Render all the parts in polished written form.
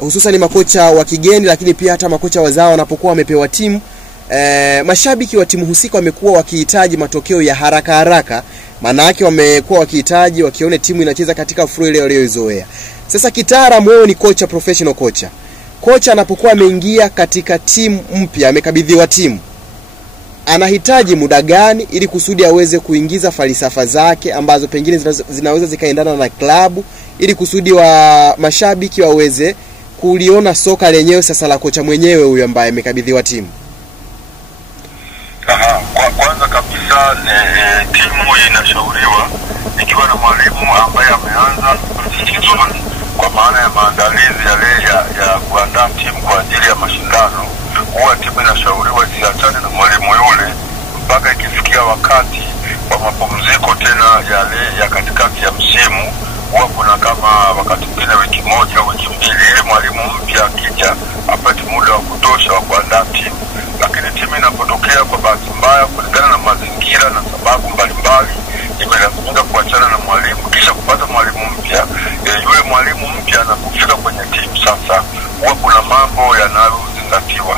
hususan makocha wa kigeni, lakini pia hata makocha wazao wanapokuwa wamepewa timu, mashabiki wa timu husika wamekuwa wakihitaji matokeo ya haraka haraka. Maana yake wamekuwa wakihitaji wakione timu inacheza katika flow ile walioizoea. Sasa kitaalamu wewe ni kocha, professional kocha. Kocha anapokuwa ameingia katika timu mpya, amekabidhiwa timu, anahitaji muda gani ili kusudi aweze kuingiza falsafa zake ambazo pengine zinaweza zikaendana na klabu, ili kusudi wa mashabiki waweze kuliona soka lenyewe sasa la kocha mwenyewe huyu ambaye amekabidhiwa timu? Kwanza kabisa timu inashauriwa ikiwa na mwalimu ambaye ameanza vizuri kwa maana ya maandalizi ya kuandaa timu kwa ajili ya mashindano. Huwa timu inashauriwa isiachane na mwalimu yule mpaka ikifikia wakati wa mapumziko tena yale ya katikati ya msimu. Huwa kuna kama wakati mwingine wiki moja au wiki mbili, ili mwalimu mpya akija apate muda wa kutosha wa kuandaa timu. Lakini timu inapotokea kwa bahati mbaya kulingana na mazingira na sababu mbalimbali imelazimika kuachana na mwalimu kisha kupata mwalimu mpya, yule mwalimu mpya anapofika kwenye timu sasa, huwa kuna mambo yanayozingatiwa.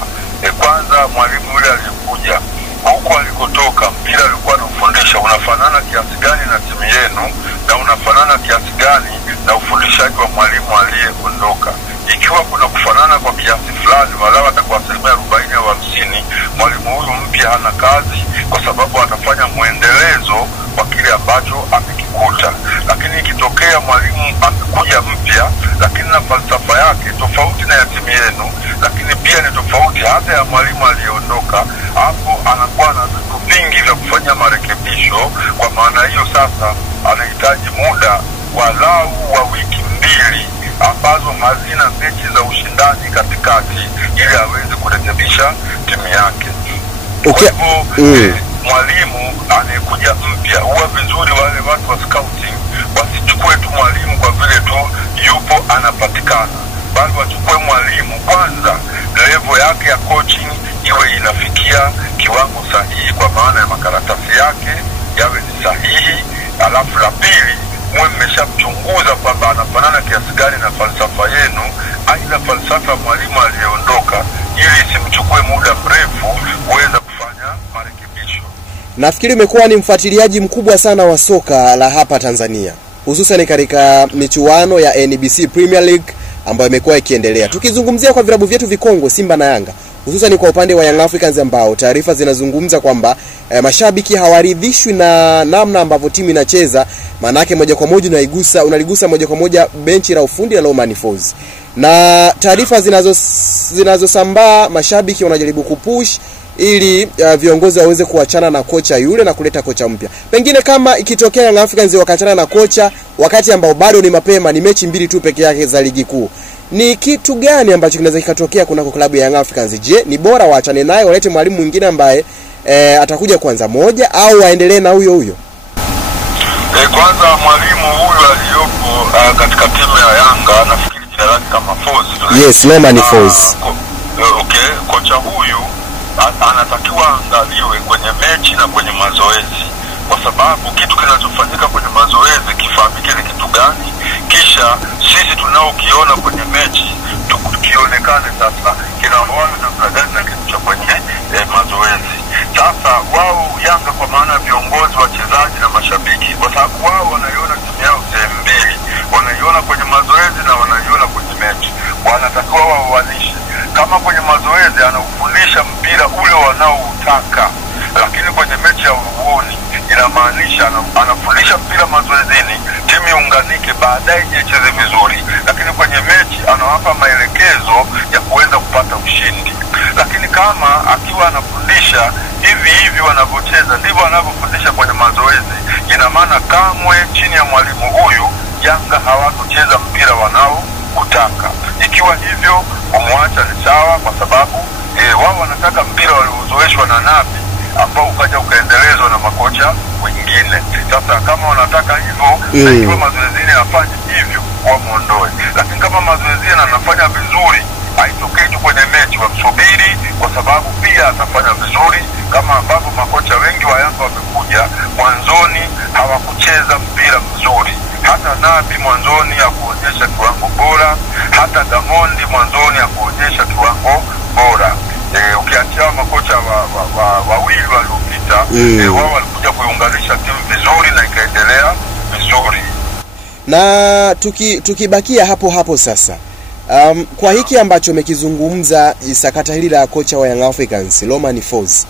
Kwanza, mwalimu yule aliyekuja huko alikotoka, mpira alikuwa anafundisha unafanana kiasi gani na timu yenu na unafanana kiasi gani na ufundishaji wa mwalimu aliyeondoka. Ikiwa kuna kufanana kwa kiasi fulani, walau atakuwa 40 au 50, mwalimu huyu mpya hana kazi, kwa sababu atafanya muendelezo wa kile ambacho amekikuta. Lakini ikitokea mwalimu amekuja mpya lakini na falsafa yake tofauti na ya timu yenu, lakini pia ni tofauti hata ya mwalimu aliyeondoka, hapo anakuwa na vitu vingi vya kufanya marekebisho. Kwa maana hiyo sasa anahitaji muda walau wa wiki 2 ambazo hazina mechi za ushindani katikati, ili aweze kurekebisha timu yake. Okay. Kwa hivyo mwalimu anayekuja mpya, huwa vizuri wale watu wa scouting wasichukue tu mwalimu kwa vile tu yupo anapatikana, bali wachukue mwalimu kwanza level yake ya coaching iwe inafikia kiwango sahihi, kwa maana ya makaratasi yake yawe ni sahihi. Alafu la pili, mwe mmeshamchunguza kwamba anafanana kiasi gani na falsafa yenu, aidha falsafa mwalimu aliyeondoka, ili simchukue muda mrefu kuweza kufanya marekebisho. Nafikiri umekuwa ni mfuatiliaji mkubwa sana wa soka la hapa Tanzania, hususan katika michuano ya NBC Premier League ambayo imekuwa ikiendelea. Tukizungumzia kwa vilabu vyetu vikongwe Simba na Yanga, hususan kwa upande wa Young Africans ambao taarifa zinazungumza kwamba mashabiki hawaridhishwi na namna ambavyo timu inacheza, maana yake moja kwa moja unaligusa moja kwa moja benchi la ufundi la Romain Folz. Na taarifa zinazosambaa, mashabiki wanajaribu kupush ili viongozi waweze kuachana na kocha yule na kuleta kocha mpya. Pengine kama ikitokea Young Africans wakachana na kocha wakati ambao bado ni mapema, ni mechi 2 tu peke yake za ligi kuu, ni kitu gani ambacho kinaweza kikatokea kuna kwa klabu ya Young Africans? Je, ni bora waachane naye walete mwalimu mwingine ambaye atakuja kwanza moja, au waendelee na huyo huyo? Kwanza mwalimu huyu aliyopo katika timu ya Yanga, nafikiri jina lake kama Folz. Yes, Romain Folz. Okay, kocha huyu anatakiwa angaliwe kwenye mechi na kwenye mazoezi, kwa sababu kitu kinachofanyika kwenye mazoezi kifahamike ni kitu gani, kisha sisi tunaokiona kwenye mechi tukionekane sasa kinaoana na gani na kitu cha kwenye mazoezi. Sasa wao Yanga, kwa maana viongozi, wachezaji na mashabiki, kwa sababu wao wanaiona timu yao sehemu mbili, wanaiona kwenye mazoezi na wanaiona kwenye mechi, wanatakiwa wawanishe. Kama kwenye mazoezi anaufundisha mpira ule wanaoutaka, lakini kwenye mechi ya uruhuni inamaanisha anafundisha mpira mazoezini, timu iunganike, baadaye icheze vizuri, lakini kwenye mechi anawapa maelekezo ya kuweza kupata ushindi. Lakini kama akiwa anafundisha hivi wanavyocheza ndivyo anavyofundisha kwenye mazoezi, ina maana kamwe chini ya mwalimu huyu Yanga hawatocheza mpira wanaoutaka. Ikiwa hivyo, kumwacha ni sawa, kwa sababu wao wanataka mpira waliozoeshwa na Nabi ambao ukaja ukaendelezwa na makocha wengine. Sasa kama wanataka hivyo, na ikiwa mazoezini afanye hivyo, wamuondoe. Lakini kama mazoezini anafanya vizuri, haitokei tu kwenye mechi, wamsubiri, kwa sababu pia atafanya vizuri, kama ambavyo makocha wengi wa Yanga wamekuja mwanzoni hawakucheza mpira mzuri, hata Nabi mwanzoni ya kuonyesha kiwango bora, hata Gamondi mwanzoni ya kuonyesha kiwango bora. Ukiachia makocha wawili waliopita, wao walikuja kuiunganisha timu vizuri na ikaendelea vizuri. Na tukibakia hapo sasa, kwa hiki ambacho umekizungumza, sakata hili la kocha wa Young Africans Romain Folz,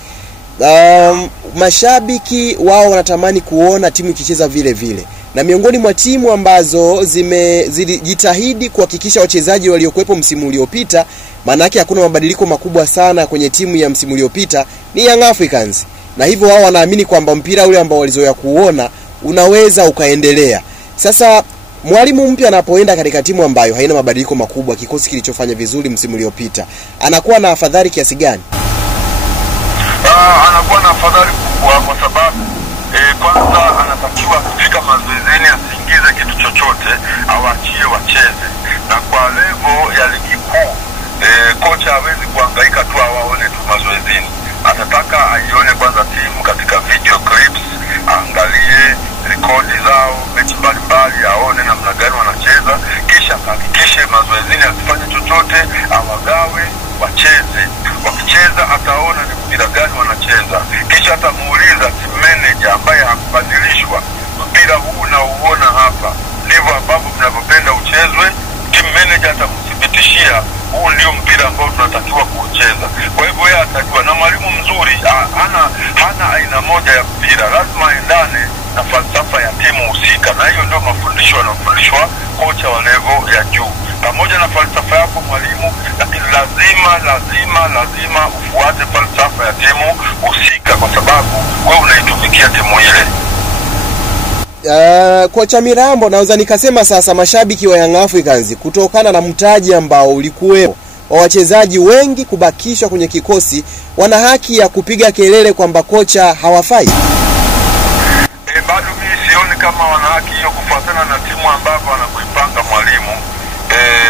mashabiki wao wanatamani kuona timu ikicheza vile vile, na miongoni mwa timu ambazo zilijitahidi kuhakikisha wachezaji waliokuepo msimu uliopita, maana yake hakuna mabadiliko makubwa sana kwenye timu ya msimu uliopita, ni Young Africans, na hivyo wao wanaamini kwamba mpira ule ambao walizoea kuona unaweza ukaendelea. Sasa mwalimu mpya anapoenda katika timu ambayo haina mabadiliko makubwa, kikosi kilichofanya vizuri msimu uliopita, anakuwa na afadhali kiasi gani? Anakuwa na afadhali kubwa kwa sababu kwanza anatakiwa kufika mazoezini asiingize kitu chochote, awachie wacheze. Na kwa level ya ligi kuu, kocha hawezi kuhangaika tu awaone tu mazoezini. Atataka aione kwanza timu katika video clips, angalie rekodi zao, mechi mbalimbali, aone namna gani wanacheza, kisha hakikishe mazoezini asifanye chochote, awagawe wacheze. Wakicheza ataona ni mpira gani wanacheza, kisha atamuuliza team manager ambaye hakubadilishwa, mpira huu na uona hapa ndivyo ambavyo mnavyopenda uchezwe. Team manager atamthibitishia huu ndio mpira ambao tunatakiwa kucheza. Kwa hivyo yeye atajua, na mwalimu mzuri hana aina moja ya mpira, lazima aendane na falsafa ya timu husika, na hiyo ndio mafundisho yanayofundishwa kocha wa level ya juu. Pamoja na falsafa yako mwalimu, lakini lazima ufuate falsafa ya timu husika, kwa sababu wewe unaitumikia timu ile. Kocha Mirambo, naweza nikasema sasa mashabiki wa Young Africans, kutokana na mtaji ambao ulikuwepo wa wachezaji wengi kubakishwa kwenye kikosi, wana haki ya kupiga kelele kwamba kocha hawafai. Bado mimi sioni kama wana haki hiyo kufuatana na timu ambayo anakuipanga mwalimu.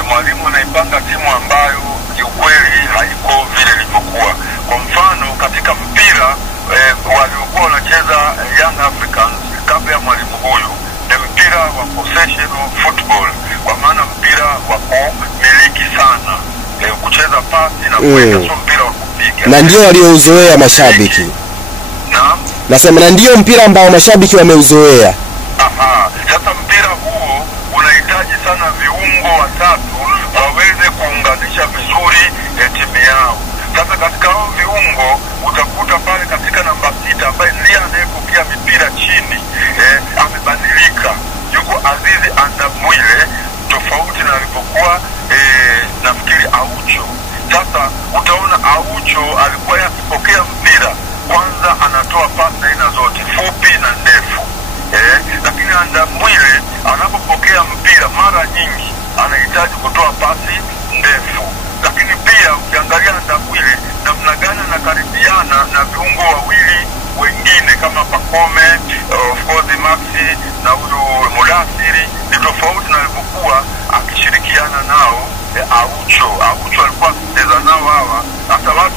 Mwalimu anaipanga timu ambayo kiukweli haiko vile ilivyokuwa. Kwa mfano katika mpira waliokuwa wanacheza Young Africans kabla ya mwalimu huyu ni mpira wa possessional football, kwa maana mpira wa kumiliki sana, kucheza pasi na kuweka, sio mpira wa kupiga. Na ndio waliouzoea mashabiki. Naam. Nasema na ndio mpira ambao mashabiki wameuzoea. Sasa mpira huo unahitaji sana viungo watatu waweze kuunganisha vizuri timu yao. Sasa katika hao viungo utakuta pale katika namba 6 ambaye ndiye anayepokea mipira chini, amebadilika. Yuko Azizi Andabwile, tofauti na alipokuwa nafikiri Aucho. Sasa utaona Aucho alikuwa yakipokea mpira kwanza anatoa pasi aina zote, fupi na ndefu. Lakini Andabwile anapopokea mpira mara nyingi anahitaji kutoa pasi ndefu. Lakini pia ukiangalia Andabwile namna gani anakaribiana na viungo wawili wengine kama Pakome, of course Maxi na huyu Mudathiri, ni tofauti na alipokuwa akishirikiana nao Aucho. Aucho alikuwa akicheza nao hawa, hata watu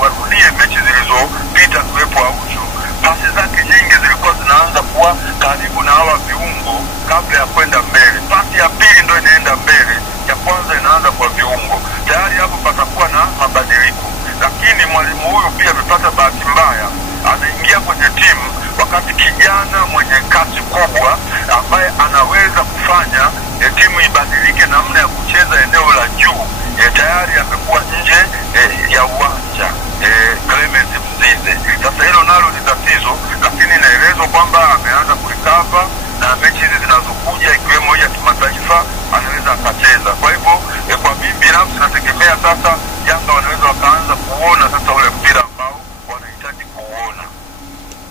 warudie mechi zilizopita kuwepo Aucho, pasi zake nyingi zilikuwa zinaanza kuwa karibu na hawa viungo kabla ya kwenda mbele. Pasi ya pili ndio inaenda mbele, ya kwanza inaanza kwa viungo. Tayari hapo patakuwa na mabadiliko. Lakini mwalimu huyu pia amepata bahati mbaya, anaingia kwenye timu wakati kijana mwenye kasi kubwa ambaye anaweza kufanya timu ibadilike namna ya kucheza eneo la juu, tayari amekuwa nje ya uwanja, Clement Mzize. Sasa hilo nalo ni tatizo, lakini inaelezwa kwamba ameanza kulikava na mechi hizi zinazokuja ikiwemo ya kimataifa anaweza akacheza. Kwa hivyo kwa mimi binafsi nategemea sasa Yanga wanaweza wakaanza kuona sasa ule mpira ambao wanahitaji kuona.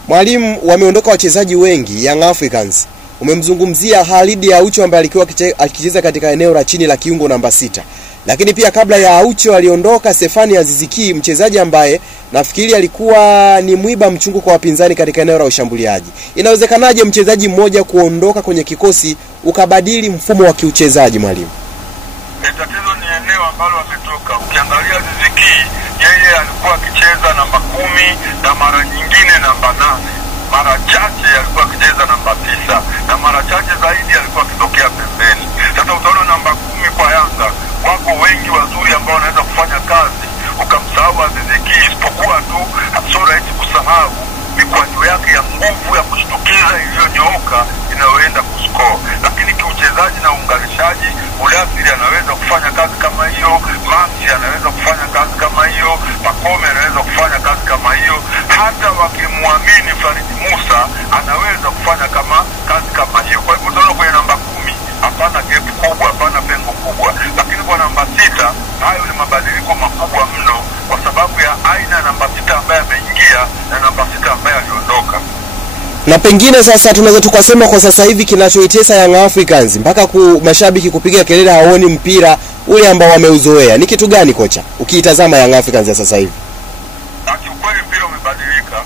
Mwalimu, wameondoka wachezaji wengi Young Africans. Umemzungumzia Khalid Aucho ambaye alikuwa akicheza katika eneo la chini la kiungo namba 6. Lakini pia kabla ya Aucho aliondoka Stefani Aziziki, mchezaji ambaye nafikiri alikuwa ni mwiba mchungu kwa wapinzani katika eneo la ushambuliaji. Inawezekanaje mchezaji mmoja kuondoka kwenye kikosi ukabadili mfumo wa kiuchezaji mwalimu? Tatizo ni eneo ambalo ametoka. Ukiangalia Aziziki, yeye alikuwa akicheza namba 10 na mara nyingine namba 8. mara chache alikuwa akicheza namba 9 na mara chache zaidi alikuwa akitokea pembeni. Sasa utaona namba 10 kwa Yanga wako wengi wazuri ambao wanaweza kufanya kazi, ukamsahau Aziz Ki, isipokuwa tu hasora eti kusahau mikwaju yake ya nguvu ya kushtukiza iliyonyooka inayoenda kuscore. Lakini kiuchezaji na uunganishaji, Mudathiri anaweza kufanya kazi kama hiyo, Maxi anaweza kufanya kazi kama hiyo, Pacome anaweza kufanya kazi kama hiyo, hata wakimwamini Farid Musa anaweza kufanya kazi kama hiyo. Kwa hivyo utaona kwenye namba 10 hapana gap kubwa, hapana pengo kubwa. Lakini kwa namba 6 hayo ni mabadiliko makubwa mno, kwa sababu ya aina ya namba 6 ambaye ameingia na namba 6 ambaye aliondoka. Na pengine sasa tunaweza tukasema kwa sasa hivi kinachoitesa Young Africans mpaka mashabiki kupiga kelele haoni mpira ule ambao wameuzoea ni kitu gani kocha, ukiitazama Young Africans ya sasa hivi? Kiukweli mpira umebadilika.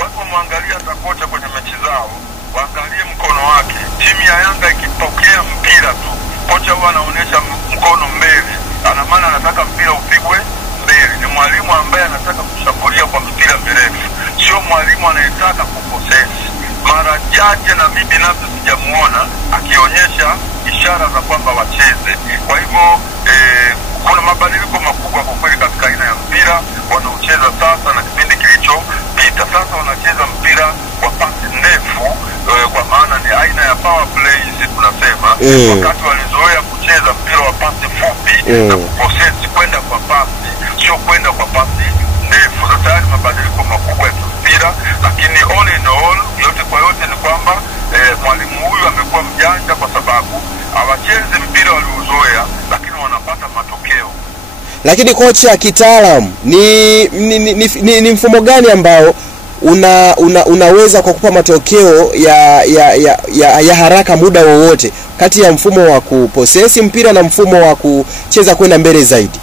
Watu muangalia hata kocha kwenye mechi zao, waangalie mkono wake. Timu ya Yanga ikipokea mpira tu, kocha huwa anaonyesha mkono mbele, ana maana anataka mpira upigwe mbele. Ni mwalimu ambaye anataka kushambulia kwa mpira mirefu, sio mwalimu anayetaka kuposesi. Mara chache na mimi binafsi sijamuona akionyesha ishara za kwamba wacheze. Kwa hivyo kuna mabadiliko makubwa kwa kweli katika aina ya mpira wanaocheza sasa na kipindi kilichopita. Sasa wanacheza mpira wa pasi ndefu, kwa maana ni aina ya power plays tunasema. Wakati walizoea kucheza mpira wa pasi fupi na kuposesi kwenda kwa pasi, sio kwenda kwa pasi ndefu. Sasa ni mabadiliko makubwa ya mpira, lakini all in all, yote kwa yote ni kwamba mwalimu huyu amekuwa mjanja, kwa sababu hawachezi mpira waliozoea lakini wanapata matokeo. Lakini kocha kitaalamu ni mfumo gani ambao unaweza kwa kupa matokeo ya haraka muda wowote kati ya mfumo wa kuposesi mpira na mfumo wa kucheza kwenda mbele zaidi?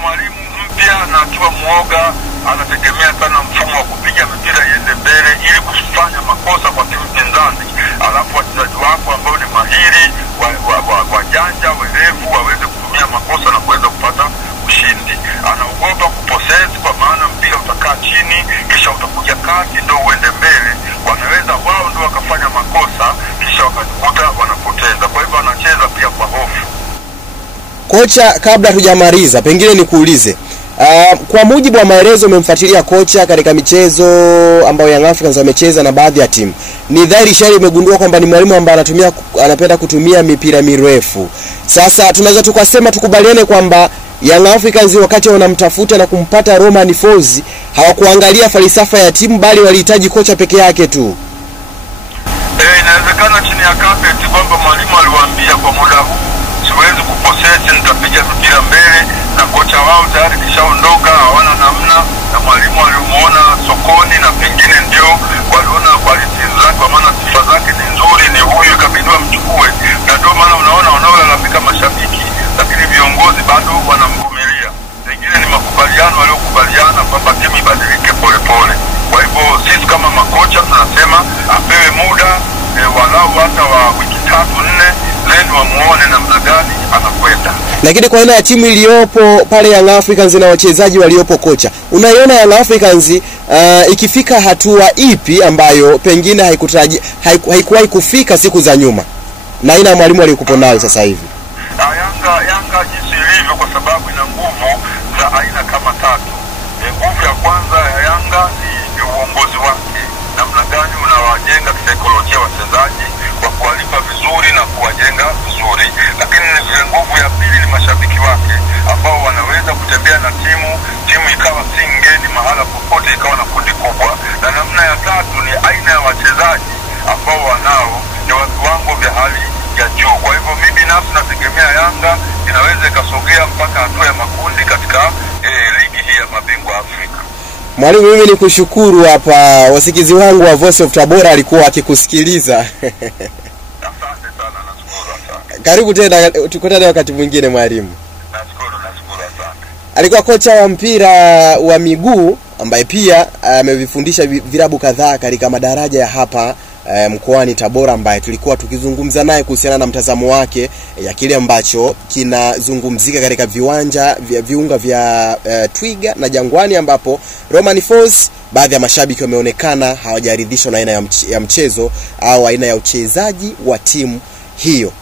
Mwalimu mpya na akiwa muoga anategemea sana mfumo wa kupiga mpira iende mbele ili kufanya makosa kwa timu pinzani, alafu wachezaji wako ambao ni mahiri wajanja werevu waweze kutumia makosa na kuweza kupata ushindi. Anaogopa kuposesi kwa maana mpira utakaa chini kisha utakuja kati ndio uende mbele. Wanaweza wao ndio wakafanya makosa kisha wakajikuta wanapoteza. Kwa hivyo anacheza pia kwa hofu. Kocha, kabla tujamaliza pengine nikuulize, kwa mujibu wa maelezo umemfuatilia kocha katika michezo ambayo Young Africans wamecheza na baadhi ya timu, ni dhahiri shari umegundua kwamba ni mwalimu ambaye anapenda kutumia mipira mirefu. Sasa tunaweza tukasema tukubaliane kwamba Young Africans wakati wanamtafuta na kumpata Romain Folz hawakuangalia falsafa ya timu, bali walihitaji kocha peke yake tu. Inawezekana chini ya carpet kwamba mwalimu aliwaambia kwa muda huu siwezi kuposesi, nitapiga mpira mbele, na kocha wao tayari kishaondoka, hawana namna, na mwalimu alimuona sokoni na pengine ndio waliona quality zake, kwa maana sifa zake ni nzuri, ni huyu, kabidi wamchukue. Na ndio maana unaona wanaolalamika mashabiki, lakini viongozi bado wanamvumilia. Pengine ni makubaliano waliokubaliana kwamba timu ibadilike polepole. Kwa hivyo sisi kama makocha tunasema apewe muda walau hata wa wiki 3-4 leni wamuone namna gani anakwenda. Lakini kwa aina ya timu iliyopo pale Young Africans na wachezaji waliopo, kocha, unaiona Young Africans ikifika hatua ipi ambayo pengine haikuwahi kufika siku za nyuma na aina ya mwalimu aliyekupo nayo sasa hivi? Yanga jinsi ilivyo, kwa sababu ina nguvu za aina kama 3. Nguvu ya kwanza ya Yanga ni uongozi wake, namna gani unawajenga kisaikolojia wachezaji kwa kuwalipa vizuri na kuwajenga vizuri. Lakini nguvu ya pili ni mashabiki wake ambao wanaweza kutembea na timu ikawa si ngeni mahala popote, ikawa na kundi kubwa. Na namna ya 3 ni aina ya wachezaji ambao wanao ni wa viwango vya hali ya juu. Kwa hivyo mimi binafsi nategemea Yanga inaweza ikasogea mpaka hatua ya makundi katika ligi hii ya mabingwa Afrika. Mwalimu, mimi nikushukuru hapa. Wasikizi wangu wa Voice of Tabora alikuwa akikusikiliza. Asante sana, nashukuru sana. Karibu tena, tukutane wakati mwingine mwalimu. Nashukuru sana. Alikuwa kocha wa mpira wa miguu ambaye pia amevifundisha vilabu kadhaa katika madaraja ya hapa mkoani Tabora, ambaye tulikuwa tukizungumza naye kuhusiana na mtazamo wake ya kile ambacho kinazungumzika katika viunga vya Twiga na Jangwani, ambapo Romain Folz, baadhi ya mashabiki wameonekana hawajaridhishwa na aina ya mchezo au aina ya uchezaji wa timu hiyo.